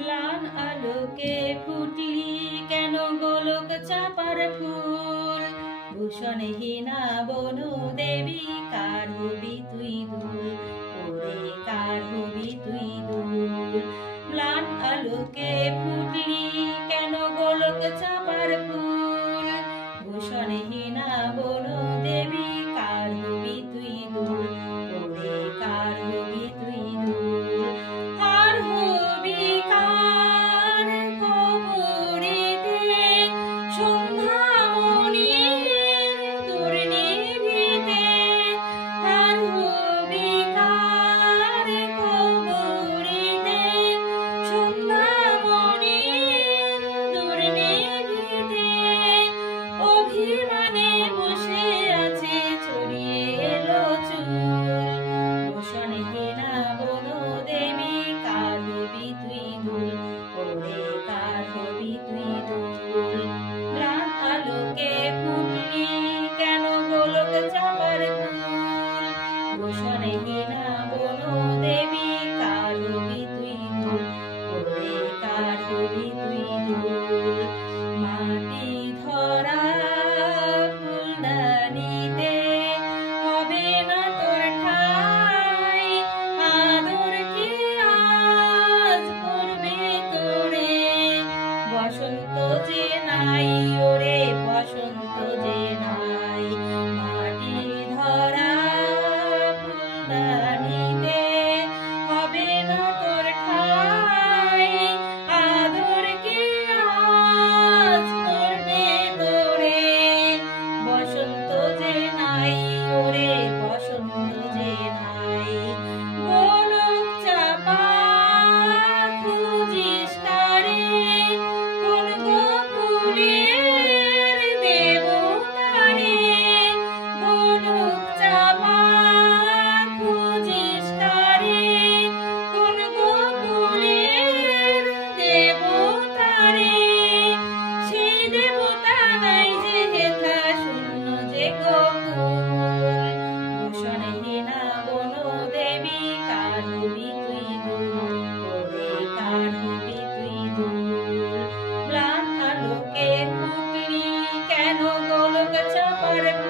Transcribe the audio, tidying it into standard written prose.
ম্লান আলোকে ফুটলি কেন গোলক চাপার ফুল, ভূষণহীনা বনু দেবী কার হবি তুই দূর, ওরে কার হবি তুই দূর। ম্লান আলোকে ফুটলি কেন গোলক চাপার ফুল, ভূষণহীনা বনু দেবী কার হবি তুই দূর, ওরে কার হবি তুই দূর। কার হবি কার কবরেতে সন্ধ্যামণির দুর্নিভিতে, কার হবি কার কবরেতে সন্ধ্যামণির দুর্নিভিতে, অভিমানে বসে আছে ছড়িয়ে এলো চুল, ভূষণহীনা বনু দেবী কার হবি তুই দূর, ওরে কার হবি তুই দূর। ম্লান আলোকে ফুটলি কেন গোলক চাপার ফুল, ভূষণহীনা বনু দেবী কার হবি তুই দূর, ওরে কার হবি তুই দূর। মাটি ধরা ফুলদানিতে হবে না তোর ঠাই, আদর কি আজ করবে তোরে, বসন্ত যে নাই ওরে বসন্ত যে নাই। মাটি ধরা ফুলদানিতে হবে না তোর ঠাই, আদর কি আজ করবে তোরে, বসন্ত যে নাই ওরে বসন্ত যে নাই। গোলক চাপা খুঁজিস কারে, কোন গোকুলের দেবতারে, গোলক চাপা খুঁজিস কারে, কোন গোকুলের দেবতারে, সেই দেবতা নাই যে হেথা শূন্য যে গোকুল, ভূষণহীনা বনু দেবী কার হবি তুই দূর, ওরে কার হবি তুই দূর। ম্লান আলোকে ফুটলি কেন গোলক চাপার ফুল,